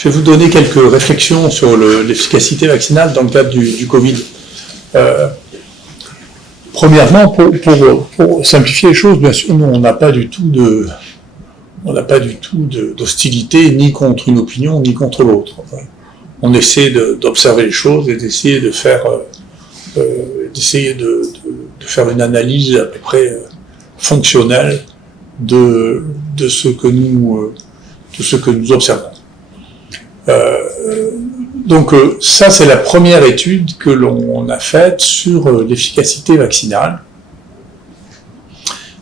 je vais vous donner quelques réflexions sur l'efficacité vaccinale dans le cadre du Covid. Premièrement, pour simplifier les choses, bien sûr, nous, on n'a pas du tout d'hostilité ni contre une opinion ni contre l'autre. On essaie d'observer les choses et d'essayer de faire une analyse à peu près fonctionnelle de ce que nous observons. Donc ça, c'est la première étude que l'on a faite sur l'efficacité vaccinale.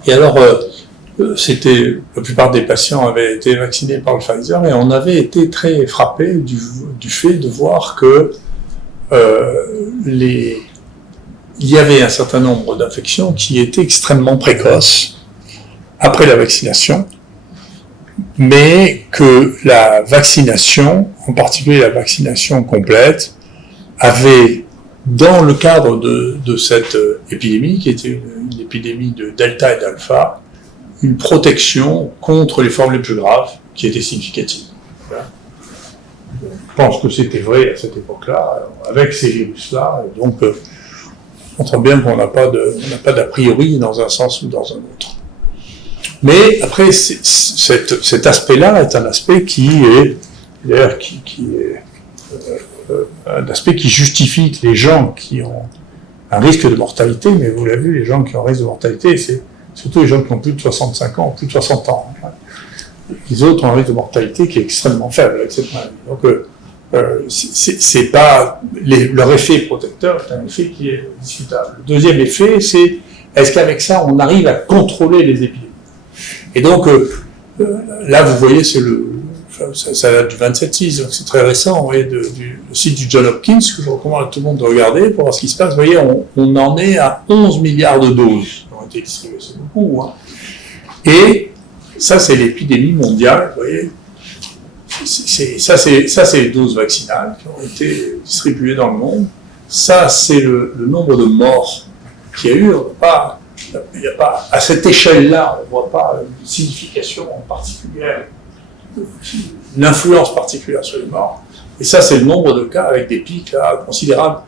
Et alors, la plupart des patients avaient été vaccinés par le Pfizer, et on avait été très frappés du fait de voir que il y avait un certain nombre d'infections qui étaient extrêmement précoces après la vaccination, mais que la vaccination, en particulier la vaccination complète, avait, dans le cadre de cette épidémie, qui était une épidémie de Delta et d'Alpha, une protection contre les formes les plus graves qui était significative. Voilà. Je pense que c'était vrai à cette époque-là, avec ces virus-là, et donc on montre bien qu'on n'a pas d'a priori dans un sens ou dans un autre. Mais après, cet aspect-là est un aspect qui est un aspect qui justifie que les gens qui ont un risque de mortalité, mais vous l'avez vu, les gens qui ont un risque de mortalité, c'est surtout les gens qui ont plus de 65 ans, plus de 60 ans. Les autres ont un risque de mortalité qui est extrêmement faible avec cette maladie. Donc, c'est pas leur effet protecteur est un effet qui est discutable. Le deuxième effet, c'est est-ce qu'avec ça, on arrive à contrôler les épidémies? Et donc, là, vous voyez, ça date du 27/6, donc c'est très récent, vous voyez, du site du Johns Hopkins, que je recommande à tout le monde de regarder pour voir ce qui se passe. Vous voyez, on en est à 11 milliards de doses qui ont été distribuées, c'est beaucoup. Hein. Et ça, c'est l'épidémie mondiale, vous voyez. Ça, c'est les doses vaccinales qui ont été distribuées dans le monde. Ça, c'est le nombre de morts qu'il y a eu. Il n'y a pas, à cette échelle-là, on ne voit pas une signification particulière, une influence particulière sur les morts. Et ça, c'est le nombre de cas avec des pics là, considérables,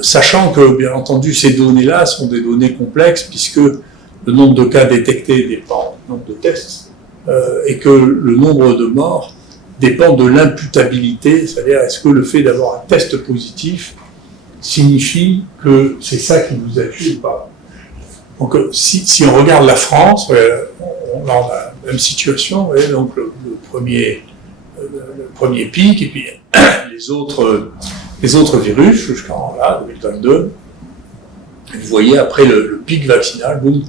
sachant que, bien entendu, ces données-là sont des données complexes, puisque le nombre de cas détectés dépend du nombre de tests, et que le nombre de morts dépend de l'imputabilité, c'est-à-dire est-ce que le fait d'avoir un test positif signifie que c'est ça qui vous a tué ou pas. Donc, si on regarde la France, on a la même situation, vous voyez, donc le premier pic, et puis les autres virus, jusqu'en 2022. Vous voyez, après le pic vaccinal, boum,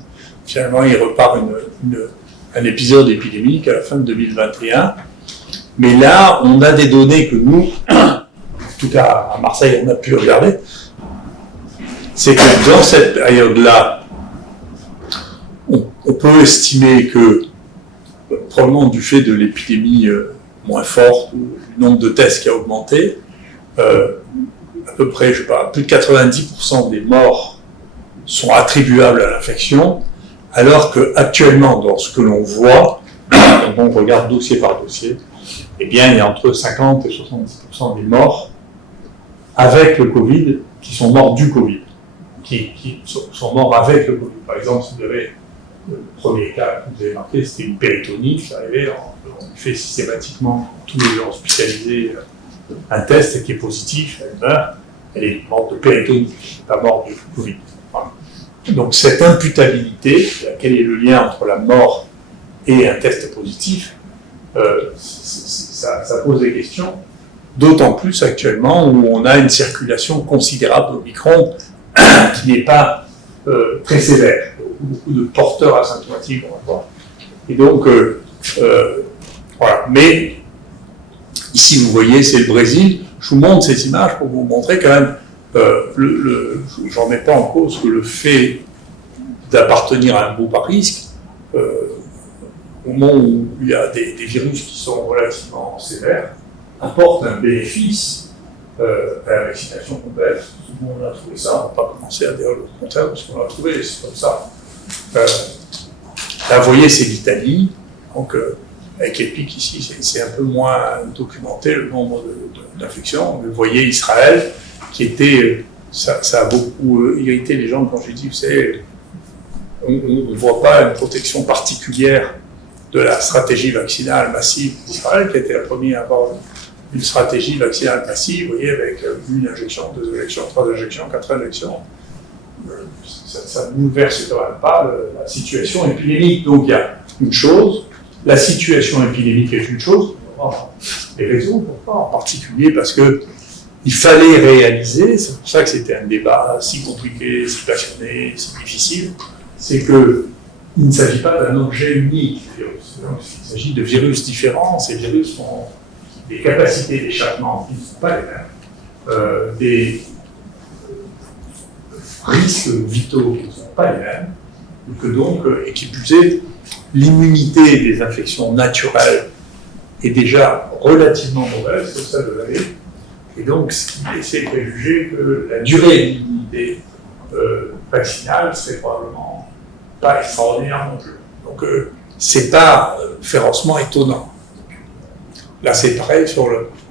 finalement, il repart un épisode épidémique à la fin de 2021. Mais là, on a des données que nous, en tout cas à Marseille, on a pu regarder. C'est que dans cette période-là, on peut estimer que, probablement du fait de l'épidémie moins forte, ou du nombre de tests qui a augmenté, à peu près, je sais pas, plus de 90% des morts sont attribuables à l'infection, alors qu'actuellement, dans ce que l'on voit, quand on regarde dossier par dossier, eh bien, il y a entre 50 et 70% des morts avec le Covid qui sont morts du Covid, qui sont morts avec le Covid. Par exemple, si vous avez le premier cas que vous avez marqué, c'était une péritonite qui arrivait, on fait systématiquement tous les gens hospitalisés un test qui est positif, elle meurt, elle est morte de péritonite, pas morte du Covid. Voilà. Donc cette imputabilité, quel est le lien entre la mort et un test positif, ça pose des questions, d'autant plus actuellement où on a une circulation considérable d'Omicron qui n'est pas très sévère. Beaucoup de porteurs asymptomatiques, on va voir. Et donc, voilà. Mais, ici, vous voyez, c'est le Brésil. Je vous montre ces images pour vous montrer quand même, j'en mets pas en cause que le fait d'appartenir à un groupe à risque, au moment où il y a des virus qui sont relativement sévères, apporte un bénéfice à la vaccination complète. Tout le monde a trouvé ça, on ne va pas commencer à dire le contraire, parce qu'on l'a trouvé, c'est comme ça. Là, vous voyez, c'est l'Italie. Donc, avec les pics ici, c'est un peu moins documenté le nombre d'infections. Vous voyez Israël, qui était, ça a beaucoup irrité les gens quand j'ai dit, vous savez, on ne voit pas une protection particulière de la stratégie vaccinale massive d'Israël, qui a été la première à avoir une stratégie vaccinale massive, vous voyez, avec une injection, 2 injections, 3 injections, 4 injections. Ça ne bouleverse quand même pas la situation épidémique. Donc il y a une chose, la situation épidémique est une chose, les raisons pourquoi, en particulier parce que il fallait réaliser, c'est pour ça que c'était un débat si compliqué, si passionné, si difficile, c'est qu'il ne s'agit pas d'un objet unique, donc, il s'agit de virus différents, ces virus ont des capacités d'échappement qui ne sont pas les mêmes, des risques vitaux qui ne sont pas les mêmes, et que donc, et qui plus est, l'immunité des infections naturelles est déjà relativement mauvaise, comme ça de l'année, et donc ce qui laissait préjuger que la durée de l'immunité vaccinale serait probablement pas extraordinaire non plus. Donc c'est pas férocement étonnant. Là c'est pareil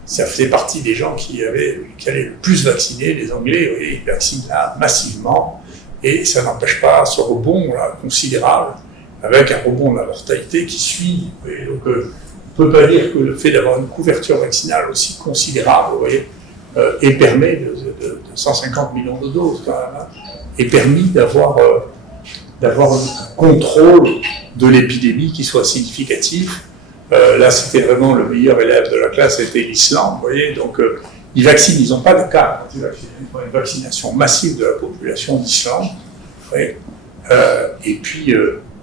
ça faisait partie des gens qui allaient le plus vacciner, les Anglais, oui, ils vaccinent là massivement, et ça n'empêche pas ce rebond là, considérable, avec un rebond de la mortalité qui suit. Et donc on ne peut pas dire que le fait d'avoir une couverture vaccinale aussi considérable, vous voyez, et permet de 150 millions de doses quand même, et permis d'avoir un contrôle de l'épidémie qui soit significatif. Là, c'était vraiment le meilleur élève de la classe, c'était l'Islande, vous voyez, donc ils vaccinent, ils n'ont pas de cas, ils font une vaccination massive de la population d'Islande, et puis,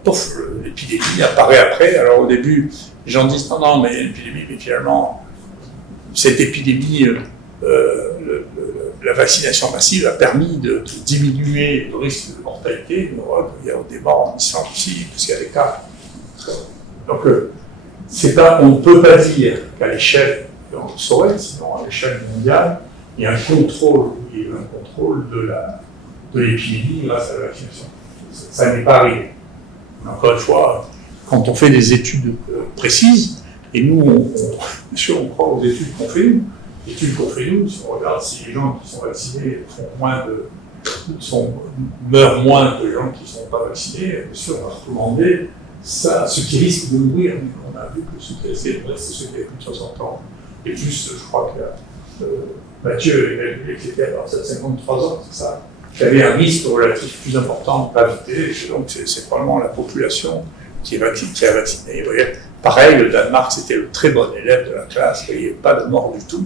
pouf, l'épidémie apparaît après. Alors au début, les gens disent non, mais l'épidémie, mais finalement, cette épidémie, la vaccination massive a permis de diminuer le risque de mortalité. Il y a des morts en Islande aussi, parce qu'il y a des cas. Donc, on ne peut pas dire qu'à l'échelle, on le saurait, sinon à l'échelle mondiale, il y a un contrôle de l'épidémie grâce à la vaccination. Ça n'est pas arrivé. Encore une fois, quand on fait des études précises, et nous, bien sûr, on croit aux études qu'on fait nous. Les études qu'on fait nous, si on regarde si les gens qui sont vaccinés meurent moins que les gens qui ne sont pas vaccinés, bien sûr, on va recommander ça, ceux qui risquent de mourir. On a vu que ceux qui risquaient de mourir, c'est ceux qui avaient plus de 60 ans. Et plus, je crois que Mathieu évalué qui était à 53 ans, c'est ça, qui avait un risque relatif plus important de gravité. Donc c'est probablement la population qui a vacciné. Vous voyez, pareil, le Danemark, c'était le très bon élève de la classe, il n'y avait pas de mort du tout,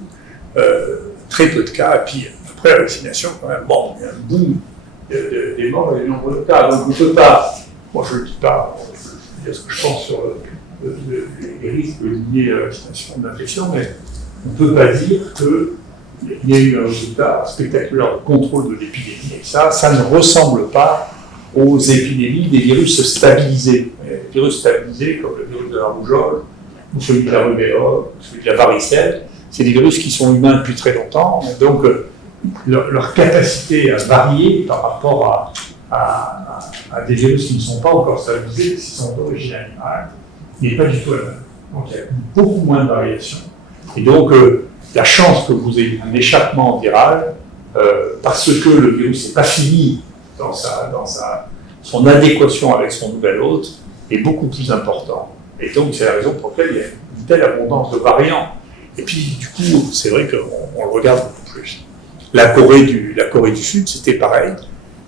très peu de cas, et puis après la vaccination, quand même, bon, il y a un boom des morts et des nombreux de cas. Donc on ne peut pas, moi je ne le dis pas, je dis ce que je pense sur les risques liés à la vaccination d'infection, mais on ne peut pas dire qu'il y a eu un résultat spectaculaire de contrôle de l'épidémie, et ça ne ressemble pas aux épidémies des virus stabilisés. Les virus stabilisés, comme le virus de la rougeole, ou celui de la rubéole, ou celui de la varicelle, c'est des virus qui sont humains depuis très longtemps, donc leur capacité à varier par rapport à des virus qui ne sont pas encore stabilisés, qui sont d'origine animale, n'est pas du tout la même. Donc il y a beaucoup moins de variations. Et donc la chance que vous ayez un échappement viral, parce que le virus n'est pas fini dans son adéquation avec son nouvel hôte, est beaucoup plus important. Et donc c'est la raison pour laquelle il y a une telle abondance de variants. Et puis du coup, c'est vrai qu'on le regarde beaucoup plus. La Corée du Sud, c'était pareil.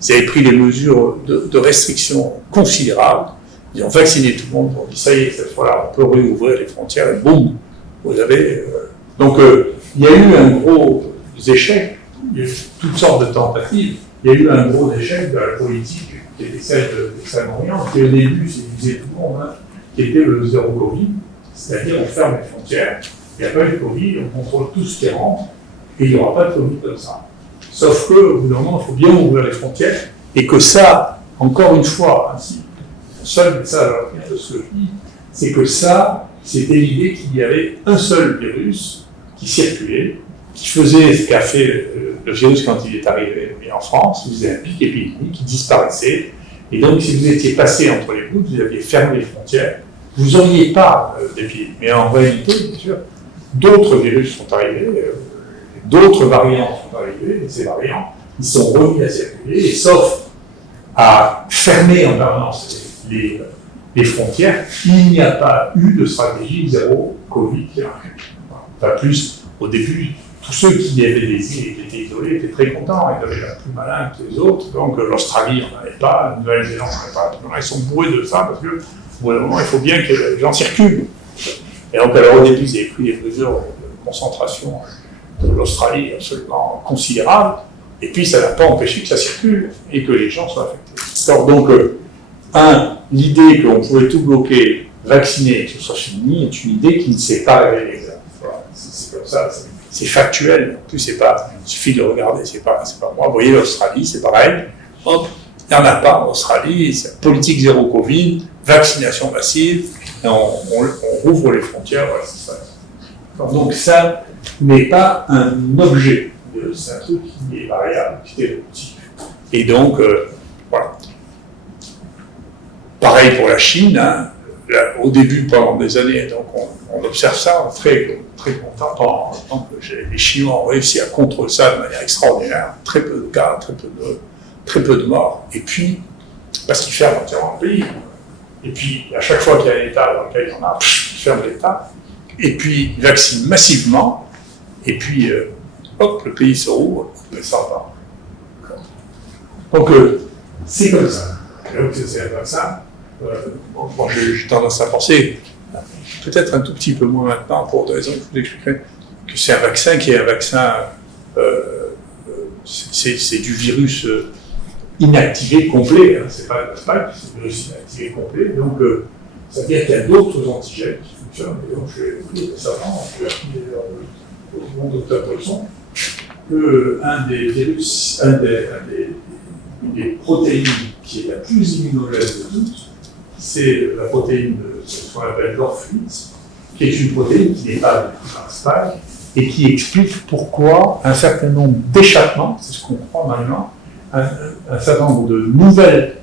Ils avaient pris des mesures de restriction considérables. Ils ont vacciné tout le monde. Ils ont dit ça y est, cette fois-là, on peut réouvrir les frontières. Et boum, vous avez. Donc il y a eu un gros échec. Il y a eu toutes sortes de tentatives. Il y a eu un gros échec de la politique qui était celle de l'Extrême-Orient, qui au début séduisait tout le monde, hein, qui était le zéro Covid, c'est-à-dire on ferme les frontières, il n'y a pas eu de Covid, on contrôle tout ce qui rentre, et il n'y aura pas de Covid comme ça. Sauf qu'au bout d'un moment, il faut bien ouvrir les frontières, et que ça, encore une fois, ainsi, le seul message à retenir de ce que je dis, c'est que ça, c'était l'idée qu'il y avait un seul virus qui circulait, qui faisait ce qu'a fait le virus quand il est arrivé en France, vous avez un pic épidémique qui disparaissait, et donc si vous étiez passé entre les gouttes, vous aviez fermé les frontières, vous n'auriez pas d'épidémie. Mais en réalité, bien sûr, d'autres virus sont arrivés, d'autres variants sont arrivés, et ces variants, ils sont remis à circuler, et sauf à fermer en permanence les frontières, il n'y a pas eu de stratégie zéro Covid qui a pas plus au début. Tous ceux qui avaient des îles qui étaient isolés étaient très contents, ils avaient l'air plus malins que les autres. Donc l'Australie, on n'avait pas, la Nouvelle-Zélande, on n'avait pas. Ils sont bourrés de ça parce que, au bout d'un moment, il faut bien que les gens circulent. Et donc, alors, au début, ils avaient pris des mesures de concentration de l'Australie absolument considérables. Et puis, ça n'a pas empêché que ça circule et que les gens soient affectés. Alors, donc, l'idée qu'on pouvait tout bloquer, vacciner et que ce soit fini, est une idée qui ne s'est pas révélée. Voilà. C'est comme ça. C'est factuel, en plus c'est pas, il suffit de regarder, c'est pas moi. Vous voyez l'Australie, c'est pareil, hop, il n'y en a pas en Australie, c'est politique zéro Covid, vaccination massive, et on rouvre les frontières, voilà, c'est ça. Donc ça n'est pas un objet, c'est un truc qui est variable, qui est évolutif. Et donc, voilà. Pareil pour la Chine, hein. Là, au début, pendant des années, donc on observe ça très, très content. Donc, les Chinois ont réussi à contrôler ça de manière extraordinaire. Très peu de cas, très peu de morts. Et puis, parce qu'ils ferment entièrement le pays. Et puis, à chaque fois qu'il y a un État dans lequel il y en a, ils ferment l'État. Et puis, ils vaccinent massivement. Et puis, hop, le pays se rouvre, mais ça va. Donc, c'est comme ça. Et donc, c'est un vaccin. Moi, j'ai tendance à penser, peut-être un tout petit peu moins maintenant, pour des raisons que je vous expliquerai, que c'est un vaccin qui est un vaccin, c'est du virus inactivé complet, hein, c'est pas un spike, c'est du virus inactivé complet, donc ça veut dire qu'il y a d'autres antigènes qui fonctionnent, et donc j'ai appris récemment, j'ai appris au monde Dr Paulson, qu'un des virus, des protéines qui est la plus immunogène de toutes, c'est la protéine de ce qu'on appelle l'orphuite, qui est une protéine qui n'est pas un spike et qui explique pourquoi un certain nombre d'échappements, c'est ce qu'on croit maintenant, un certain nombre de nouvelles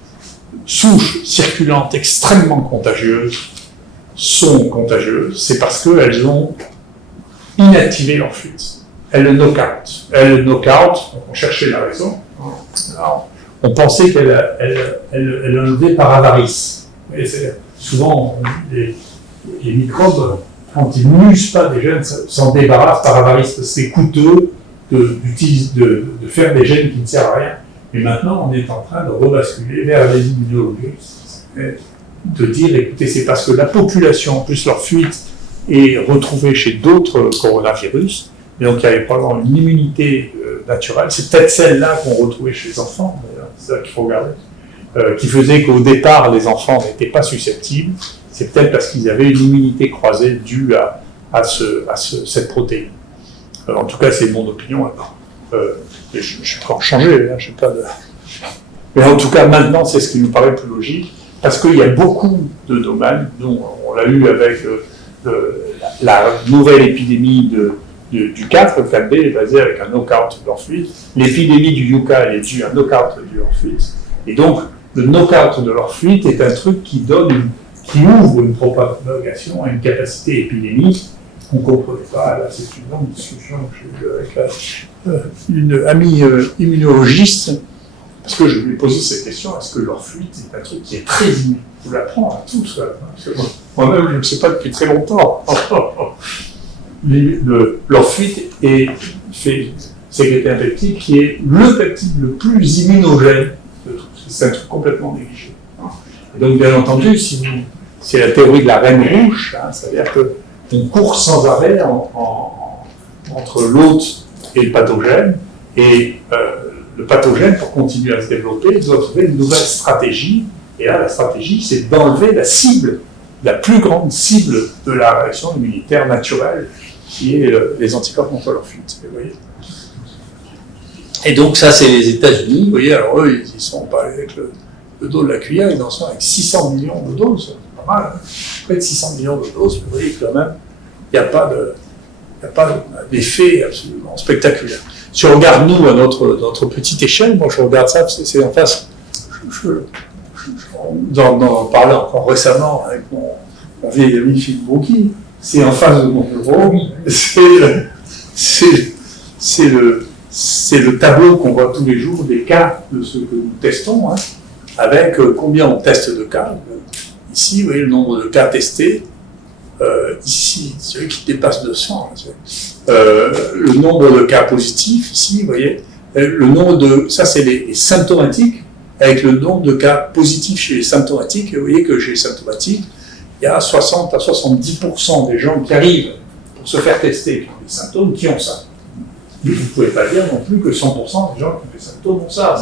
souches circulantes extrêmement contagieuses sont contagieuses. C'est parce qu'elles ont inactivé l'orphuite. Elles le knock-out. On cherchait la raison. Alors, on pensait qu'elle enlevait par avarice. Et souvent, les microbes, quand ils n'usent pas des gènes, s'en débarrassent par avarice, parce que c'est coûteux de faire des gènes qui ne servent à rien. Mais maintenant, on est en train de rebasculer vers les immunologistes, de dire, écoutez, c'est parce que la population, en plus leur fuite, est retrouvée chez d'autres coronavirus, et donc il y avait probablement une immunité naturelle, c'est peut-être celle-là qu'on retrouvait chez les enfants, c'est ça qu'il faut regarder. Qui faisait qu'au départ, les enfants n'étaient pas susceptibles, c'est peut-être parce qu'ils avaient une immunité croisée due à cette protéine. En tout cas, c'est mon opinion. Je suis prêt à en changer, hein, je sais pas de... Mais en tout cas, maintenant, c'est ce qui nous paraît plus logique, parce qu'il y a beaucoup de domaines, nous, on l'a eu avec la nouvelle épidémie du 4, le 4B est basé avec un knockout de l'orphuite. L'épidémie du Yucca, elle est due à un knockout de l'orphuite. Et donc, le knockout de l'orphuite est un truc qui ouvre une propagation à une capacité épidémique qu'on ne comprenait pas. Là, c'est une longue discussion que j'ai eue avec une amie immunologiste, parce que je lui ai posé cette question, est-ce que l'orphuite est un truc qui est très inné? Je vous l'apprends à tous, parce que moi-même, je ne sais pas depuis très longtemps. L'orphuite sécrété un peptide qui est le peptide le plus immunogène de tous. C'est un truc complètement négligé. Et donc, bien entendu, c'est la théorie de la reine rouge, hein, c'est-à-dire qu'on court sans arrêt entre l'hôte et le pathogène, et le pathogène, pour continuer à se développer, doit trouver une nouvelle stratégie, et là, la stratégie, c'est d'enlever la cible, la plus grande cible de la réaction immunitaire naturelle, qui est les anticorps contre l'orphuite. Vous voyez. Et donc ça, c'est les États-Unis. Vous voyez, alors eux, ils sont pas avec le dos de la cuillère, ils en sont avec 600 millions de doses, c'est pas mal. Hein. Près de 600 millions de doses, vous voyez quand même, il n'y a pas d'effet absolument spectaculaire. Si on regarde nous à notre petite échelle, moi je regarde ça, c'est en face. On en parlait encore récemment avec la vieille amie Philippe Brouki, c'est en face de Montpellier, c'est le tableau qu'on voit tous les jours des cas de ce que nous testons, hein, avec combien on teste de cas. Ici, vous voyez le nombre de cas testés. Ici, celui qui dépasse 200. Le nombre de cas positifs, ici, vous voyez, le nombre de... Ça, c'est les symptomatiques, avec le nombre de cas positifs chez les symptomatiques. Et vous voyez que chez les symptomatiques, il y a 60 à 70% des gens qui arrivent pour se faire tester, qui ont des symptômes, qui ont ça. Mais vous ne pouvez pas dire non plus que 100% des gens qui ont des symptômes ont ça.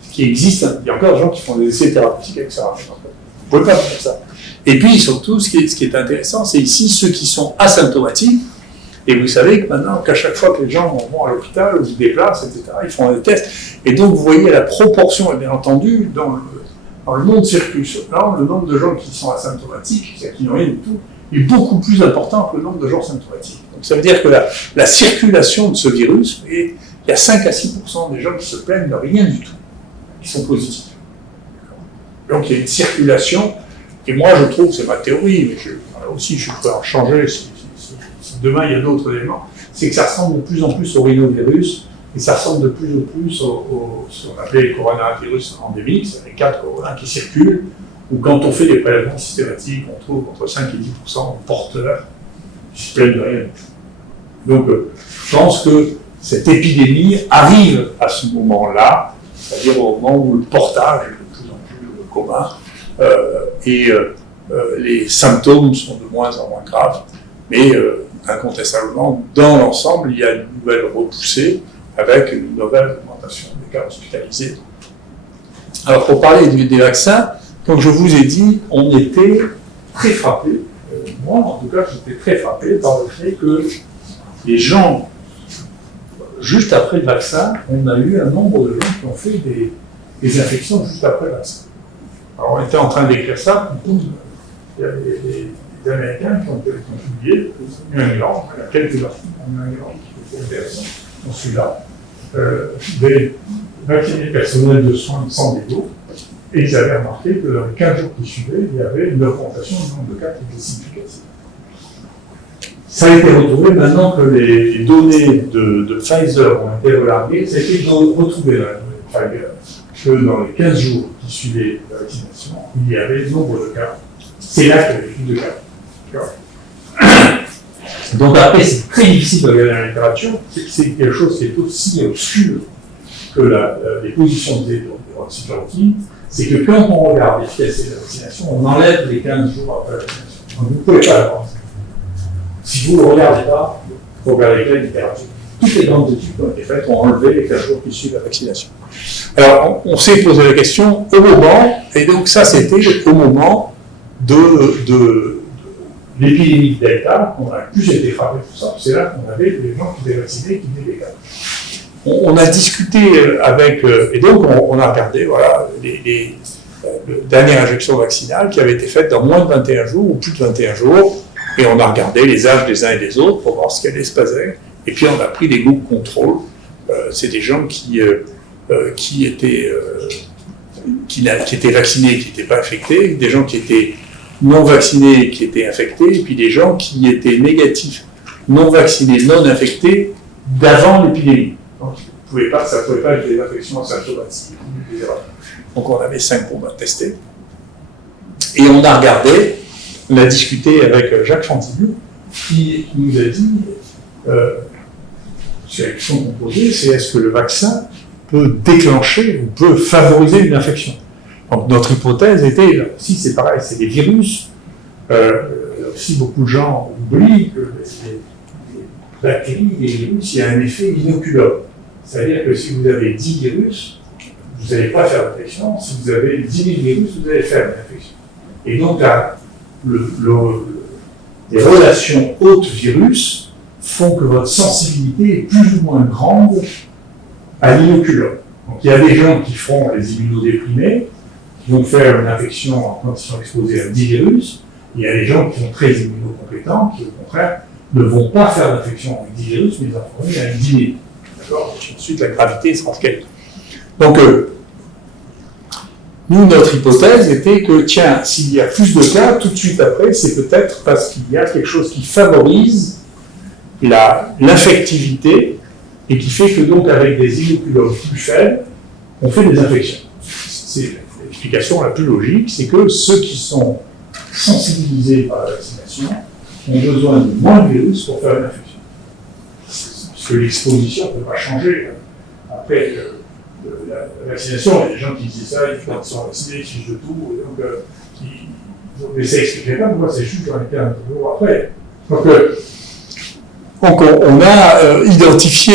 Ce qui existe, il y a encore des gens qui font des essais thérapeutiques avec ça. Vous ne pouvez pas faire ça. Et puis, surtout, ce qui est intéressant, c'est ici ceux qui sont asymptomatiques. Et vous savez que maintenant, qu'à chaque fois que les gens vont à l'hôpital, ou se déplacent, etc., ils font des tests. Et donc, vous voyez la proportion, et bien entendu, dans le monde circulaire, le nombre de gens qui sont asymptomatiques, c'est-à-dire qui n'ont rien du tout, est beaucoup plus important que le nombre de gens symptomatiques. Donc, ça veut dire que la circulation de ce virus, il y a 5 à 6% des gens qui se plaignent de rien du tout, qui sont positifs. Donc, il y a une circulation. Et moi, je trouve, c'est ma théorie, mais aussi je peux en changer si demain il y a d'autres éléments, c'est que ça ressemble de plus en plus au rhinovirus, et ça ressemble de plus en plus ce qu'on appelait les coronavirus endémiques, c'est les 4 coronas qui circulent, où quand on fait des prélèvements systématiques, on trouve entre 5 et 10% de porteurs qui se plaignent de rien. Donc, je pense que cette épidémie arrive à ce moment-là, c'est-à-dire au moment où le portage est de plus en plus commun, les symptômes sont de moins en moins graves, mais incontestablement, dans l'ensemble, il y a une nouvelle repoussée avec une nouvelle augmentation des cas hospitalisés. Alors, pour parler des vaccins, comme je vous ai dit, on était très frappés, moi en tout cas, j'étais très frappé par le fait que les gens, juste après le vaccin, on a eu un nombre de gens qui ont fait des infections juste après le vaccin. Alors, on était en train d'écrire ça, il y a des Américains qui ont publié, un grand, il y a quelques articles, un grand qui était intéressant, dans celui-là, des vaccinés personnels de soins sans dégâts, et ils avaient remarqué que dans les 15 jours qui suivaient, il y avait une augmentation du nombre de cas qui était significative. Ça a été retrouvé maintenant que les données de Pfizer ont été relarguées, ça a été retrouvé là, que dans les 15 jours qui suivaient la vaccination, il y avait nombre de cas. C'est là qu'il y avait plus de cas. Donc après, c'est très difficile de regarder la littérature, c'est quelque chose qui est aussi obscur que les positions des hydroxychloroquine, c'est que quand on regarde l'efficacité de la vaccination, on enlève les 15 jours après la vaccination. Donc vous ne pouvez pas l'avoir. Si vous ne le regardez pas, vous regardez que la littérature. Toutes les grandes études qui ont été faites ont enlevé les 15 jours qui suivent la vaccination. Alors, on s'est posé la question au moment, et donc ça c'était au moment de l'épidémie de Delta, on a plus été frappé pour ça, c'est là qu'on avait les gens qui étaient vaccinés qui étaient des cas. On a discuté avec, et donc on a regardé voilà, les dernières injections vaccinales qui avaient été faites dans moins de 21 jours ou plus de 21 jours, et on a regardé les âges des uns et des autres pour voir ce qui allait se passer, et puis on a pris des groupes contrôle, c'est des gens qui étaient vaccinés et qui n'étaient pas infectés, des gens qui étaient non vaccinés et qui étaient infectés, et puis des gens qui étaient négatifs, non vaccinés, non infectés, d'avant l'épidémie. Donc, ça ne pouvait pas être des infections asymptomatiques. Donc on avait 5 groupes à tester. Et on a regardé, on a discuté avec Jacques Fantibu, qui nous a dit, c'est la question qu'on posait, c'est est-ce que le vaccin peut déclencher ou peut favoriser une infection. Donc notre hypothèse était, si c'est pareil, c'est des virus, si beaucoup de gens oublient que les bactéries, les virus, il y a un effet inoculum. C'est-à-dire que si vous avez 10 virus, vous n'allez pas faire d'infection. Si vous avez 10 000 virus, vous allez faire une infection. Et donc là, les relations hôte-virus font que votre sensibilité est plus ou moins grande à l'inoculum. Donc il y a des gens qui feront les immunodéprimés, qui vont faire une infection quand ils sont exposés à 10 virus. Il y a des gens qui sont très immunocompétents, qui au contraire ne vont pas faire d'infection avec 10 virus, mais ils en feront une avec 10 000. D'accord ? Ensuite, la gravité sera ce qu'elle est. Donc, nous, notre hypothèse était que, tiens, s'il y a plus de cas, tout de suite après, c'est peut-être parce qu'il y a quelque chose qui favorise l'infectivité et qui fait que, donc, avec des inoculums plus faibles, on fait des infections. C'est l'explication la plus logique, c'est que ceux qui sont sensibilisés par la vaccination ont besoin de moins de virus pour faire une infection. Parce que l'exposition ne peut pas changer. Après, la vaccination, il y a des gens qui disaient ça, ils sont vaccinés, ils fichent de tout, et donc, mais ça n'expliquait pas pourquoi c'est juste qu'on était un jour après. Donc on a identifié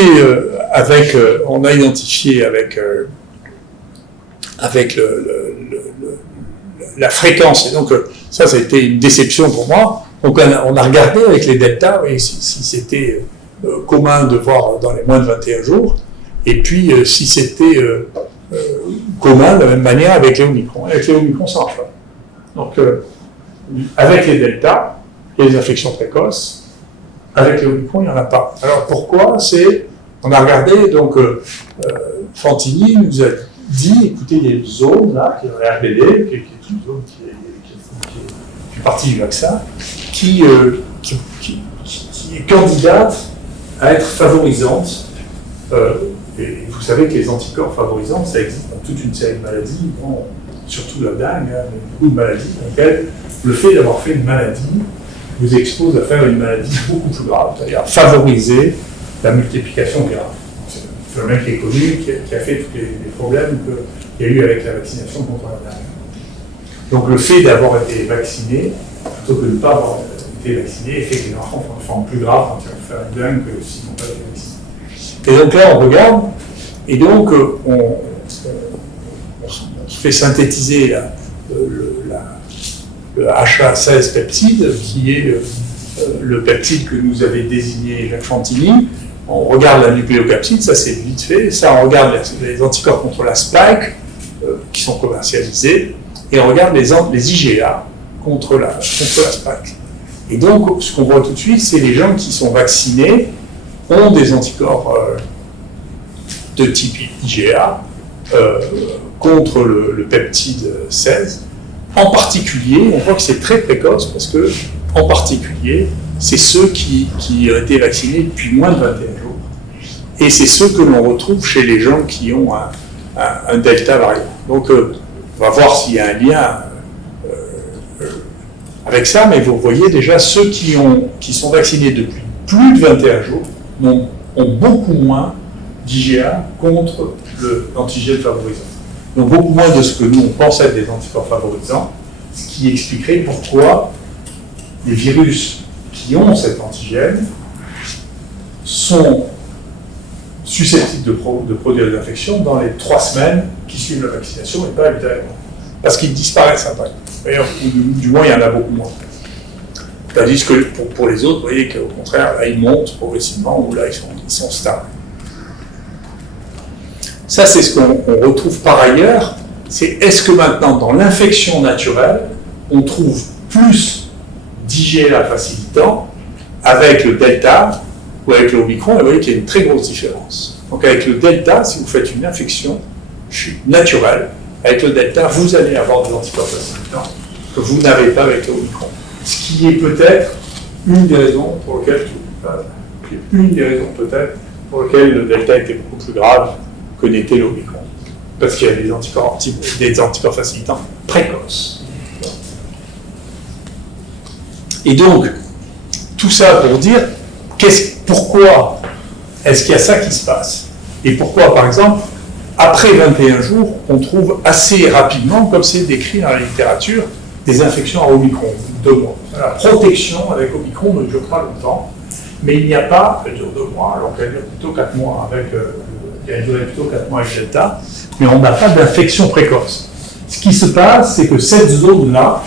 avec la fréquence, et donc ça a été une déception pour moi. Donc on a regardé avec les deltas si c'était commun de voir dans les moins de 21 jours, et puis si c'était commun de la même manière avec les Omicron. Avec les Omicron, ça marche pas. Donc avec les deltas, il y a des infections précoces. Avec les Omicron, il n'y en a pas. Alors pourquoi? On a regardé, donc Fantini nous a dit, écoutez, il y a une zone là, qui est dans la RBD, qui est une zone qui fait partie du vaccin, qui est candidate à être favorisante. Et vous savez que les anticorps favorisants, ça existe dans toute une série de maladies, bon, surtout la dengue, mais beaucoup de maladies dans lesquelles le fait d'avoir fait une maladie vous expose à faire une maladie beaucoup plus grave, c'est-à-dire favoriser la multiplication virale. C'est un phénomène qui est connu, qui a fait tous les problèmes qu'il y a eu avec la vaccination contre la dengue. Donc le fait d'avoir été vacciné, plutôt que de ne pas avoir été vacciné, fait que les enfants font une forme plus grave quand ils vont faire une dengue que s'ils n'ont pas été vaccinés. Et donc là, on regarde, et donc on se fait synthétiser le HA16 peptide, qui est le peptide que nous avait désigné Jacques Fantini. On regarde la nucléocapside, ça c'est vite fait. Ça, on regarde les anticorps contre la spike, qui sont commercialisés, et on regarde les IgA contre la spike. Et donc, ce qu'on voit tout de suite, c'est les gens qui sont vaccinés ont des anticorps de type IgA contre le peptide 16. En particulier, on voit que c'est très précoce parce que, en particulier, c'est ceux qui ont été vaccinés depuis moins de 21 jours. Et c'est ceux que l'on retrouve chez les gens qui ont un delta variant. Donc, on va voir s'il y a un lien avec ça, mais vous voyez déjà, ceux qui sont vaccinés depuis plus de 21 jours ont beaucoup moins d'IgA contre l'antigène favorisant. Donc beaucoup moins de ce que nous on pense être des anticorps favorisants, ce qui expliquerait pourquoi les virus qui ont cet antigène sont susceptibles de produire des infections dans les 3 semaines qui suivent la vaccination et pas ultérieurement. Parce qu'ils disparaissent après. Ou du moins il y en a beaucoup moins. Tandis que pour les autres, vous voyez qu'au contraire, là ils montent progressivement, ou là ils sont stables. Ça, c'est ce qu'on retrouve par ailleurs, c'est est-ce que maintenant, dans l'infection naturelle, on trouve plus d'IgA facilitant avec le delta ou avec le Omicron, et vous voyez qu'il y a une très grosse différence. Donc avec le delta, si vous faites une infection naturelle, avec le delta, vous allez avoir des anticorps facilitants que vous n'avez pas avec le Omicron. Ce qui est peut-être une des raisons pour lesquelles le delta était beaucoup plus grave que n'était l'Omicron, parce qu'il y a des anticorps facilitants précoces. Et donc, tout ça pour dire, pourquoi est-ce qu'il y a ça qui se passe? Et pourquoi, par exemple, après 21 jours, on trouve assez rapidement, comme c'est décrit dans la littérature, des infections à Omicron, 2 mois. La protection avec Omicron ne dure pas longtemps, mais il n'y a pas, elle dure 2 mois, alors qu'elle dure plutôt 4 mois avec elle durait plutôt 4 mois avec Delta, mais on n'a pas d'infection précoce. Ce qui se passe, c'est que cette zone-là,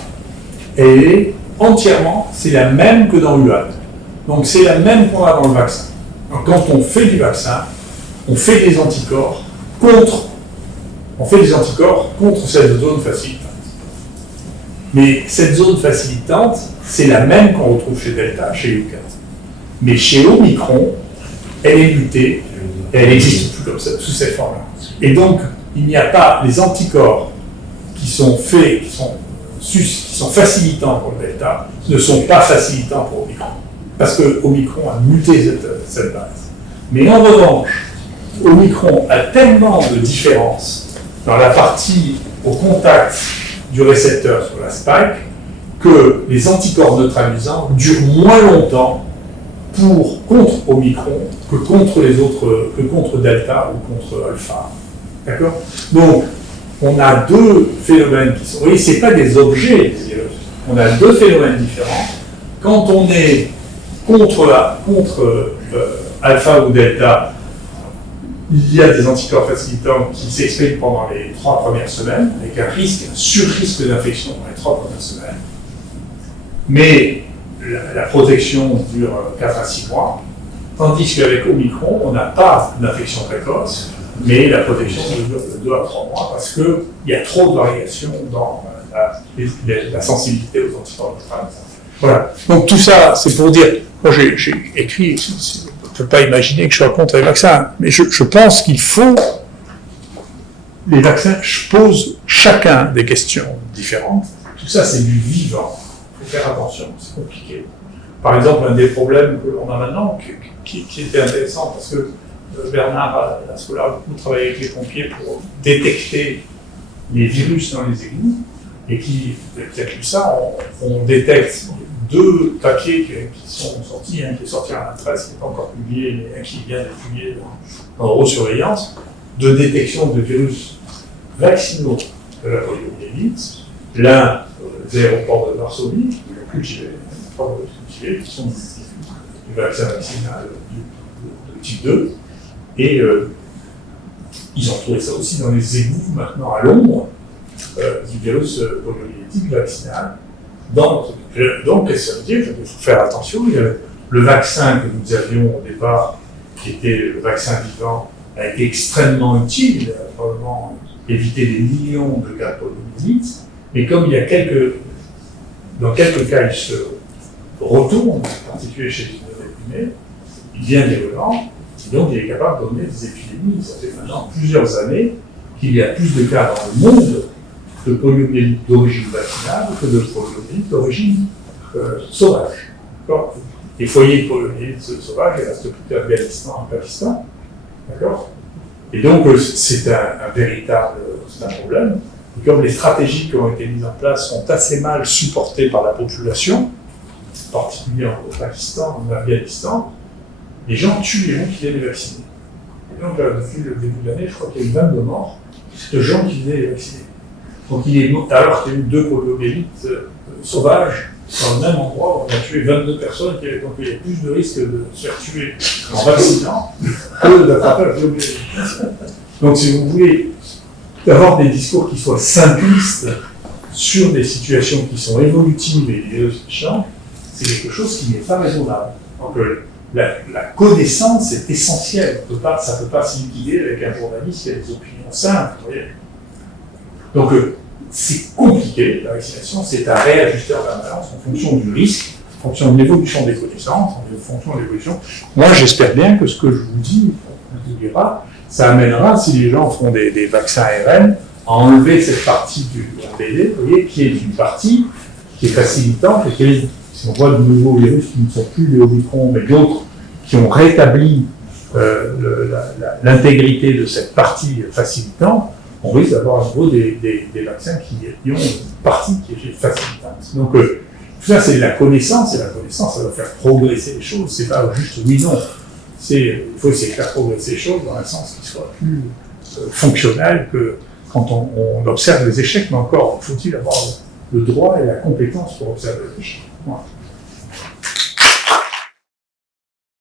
elle est entièrement, c'est la même que dans Wuhan. Donc c'est la même qu'on a dans le vaccin. Donc quand on fait du vaccin, on fait des anticorps contre cette zone facilitante. Mais cette zone facilitante, c'est la même qu'on retrouve chez Delta, chez UK. Mais chez Omicron, elle est mutée, et elle n'existe plus comme ça, sous cette forme-là. Et donc, il n'y a pas les anticorps qui sont faits, qui sont facilitants pour le Delta, ne sont pas facilitants pour Omicron. Parce que Omicron a muté cette base. Mais en revanche, Omicron a tellement de différences dans la partie au contact du récepteur sur la spike que les anticorps neutralisants durent moins longtemps contre Omicron que contre les autres, que contre Delta ou contre Alpha. D'accord? Donc, on a deux phénomènes qui sont. Vous voyez, ce n'est pas des objets, on a deux phénomènes différents. Quand on est contre Alpha ou Delta, il y a des anticorps facilitants qui s'expriment pendant les 3 premières semaines, avec un sur-risque d'infection dans les 3 premières semaines. Mais la protection dure 4 à 6 mois, tandis qu'avec Omicron, on n'a pas d'infection précoce, mais la protection dure de 2 à 3 mois parce qu'il y a trop de variations dans la sensibilité aux anticorps neutralisants. Voilà. Donc tout ça, c'est pour dire, moi j'ai écrit, on ne peut pas imaginer que je sois contre les vaccins, mais je pense qu'il faut, les vaccins posent chacun des questions différentes. Tout ça, c'est du vivant. Il faut faire attention, c'est compliqué. Par exemple, un des problèmes que l'on a maintenant, qui était intéressant, parce que Bernard Lascola a beaucoup travaillé avec les pompiers pour détecter les virus dans les égouts, et qui a lu ça, on détecte 2 papiers qui sont sortis, un qui est sorti à la presse, qui n'est pas encore publié, mais un qui vient d'être publié en Eurosurveillance, de détection de virus vaccinaux de la poliomyélite, l'un des aéroports de Varsovie, le cultivé, qui sont du vaccin vaccinal de type 2, et ils ont trouvé ça aussi dans les égouts maintenant à Londres, du virus poliomyélitique vaccinal. Donc, qu'est-ce que ça veut dire? Il faut faire attention. Il y avait le vaccin que nous avions au départ, qui était le vaccin vivant, a été extrêmement utile. Il a probablement évité des millions de cas de poliomyélite. Mais comme il y a dans quelques cas, il se retourne, en particulier chez les immunodéprimés, il devient virulent, et donc il est capable de donner des épidémies. Ça fait maintenant plusieurs années qu'il y a plus de cas dans le monde de poliomyélite d'origine vaccinale que de poliomyélite d'origine sauvage. D'accord? Les foyers de poliomyélite sauvage, il reste plus qu'Afghanistan et Pakistan. D'accord? Et donc, c'est un véritable problème. Et comme les stratégies qui ont été mises en place sont assez mal supportées par la population, en particulier au Pakistan, en Afghanistan, les gens tuent les gens qui viennent les vacciner. Et donc, depuis le début de l'année, je crois qu'il y a eu 22 morts de gens qui venaient les vacciner. Donc, alors qu'il y a eu 2 poliomyélites sauvages dans le même endroit, on a tué 22 personnes, donc il y a plus de risques de se faire tuer en vaccinant que d'attraper la poliomyélite. Donc, si vous voulez d'avoir des discours qui soient simplistes sur des situations qui sont évolutives et des virus qui changent, c'est quelque chose qui n'est pas raisonnable. Donc, la connaissance est essentielle. Ça ne peut pas se liquider avec un journaliste qui a des opinions simples. Vous voyez. Donc, c'est compliqué, la vaccination, c'est un réajusteur de la balance en fonction du risque, en fonction de l'évolution des connaissances, en fonction de l'évolution. Moi, j'espère bien que ce que je vous dis, on ne vous dira, ça amènera, si les gens font des vaccins ARN, à enlever cette partie du RBD, vous voyez, qui est une partie qui est facilitante, et qui, si on voit de nouveaux virus qui ne sont plus les Omicron, mais d'autres qui ont rétabli l'intégrité de cette partie facilitante, on risque d'avoir à nouveau des vaccins qui ont une partie qui est facilitante. Donc, tout ça, c'est de la connaissance, et la connaissance, ça va faire progresser les choses. C'est pas juste oui-non. Il faut essayer de faire progresser les choses dans un sens qui soit plus fonctionnel que quand on observe les échecs, mais encore, faut-il avoir le droit et la compétence pour observer les échecs. Voilà.